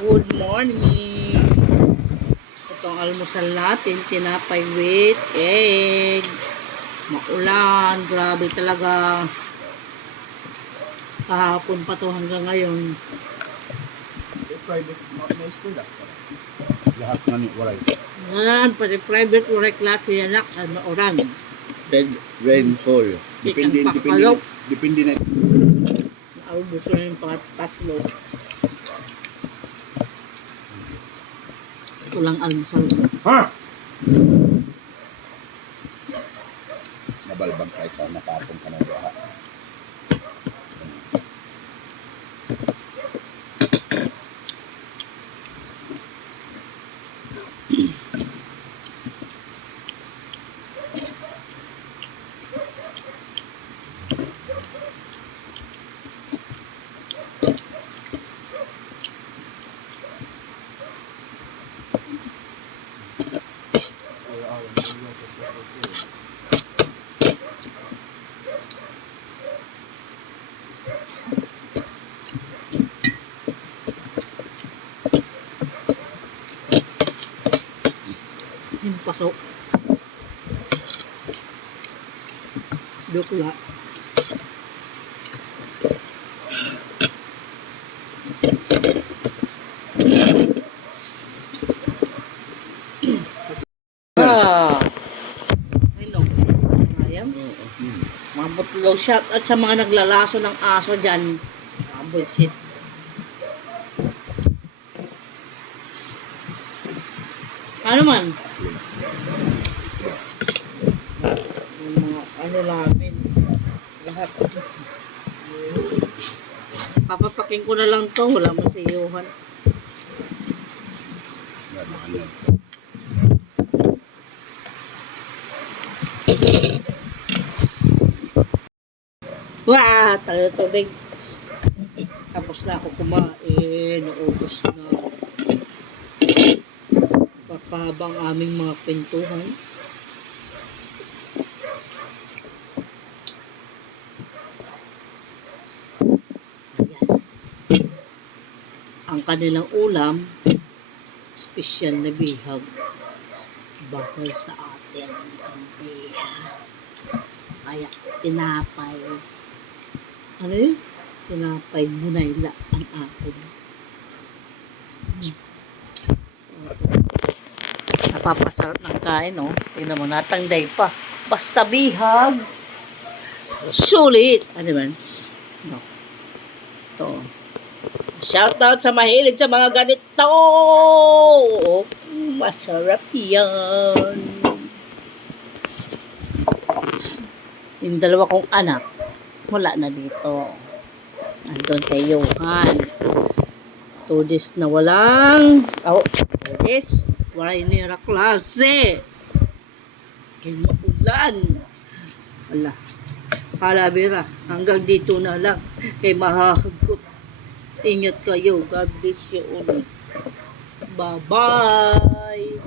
Good morning. Ito ang almusal natin, tinapay with egg. Maulan, grabe talaga. Kahapon pa to hanggang ngayon. Private na school lahat na ni walay. Yan, pati private uray klase yan nak sa oran. Rainfall. Depende na. Naubos ko yung tatlo. Ito lang almusal ko. Ha? Nabalbag kahit ka nakapon ka na doha. Yung pasok. Dukla. Hello. Ayam. Mga butlo shot at sa mga naglalaso ng aso dyan. Bullshit. Ano man? Yung mga ano namin. Lahat. Papapaking ko na lang to. Wala man si Johan. Wah! Talaga tubig. Tapos na ako kumain. Naubos na. Papahabang aming mga pintuhan. Ayan. Ang kanilang ulam, special na bihag. Bakal sa atin ang bihag. Kaya tinapay. Ano yun? Tinapay bunayla ang atin. Napapasarap ng kain, no? Tingnan mo, natangday pa. Basta bihag. Sulit. Ano ba? No. Ito. Shoutout sa mahilig sa mga ganito. Masarap yan. Yung dalawa kong anak, wala na dito. Andun kay Johan. 2 days na walang... 2 days. Wala nila klase. Kaya maulan. Wala. Kalabira. Hanggang dito na lang. Kaya mahakagot. Ingat kayo. God bless you all. Bye-bye.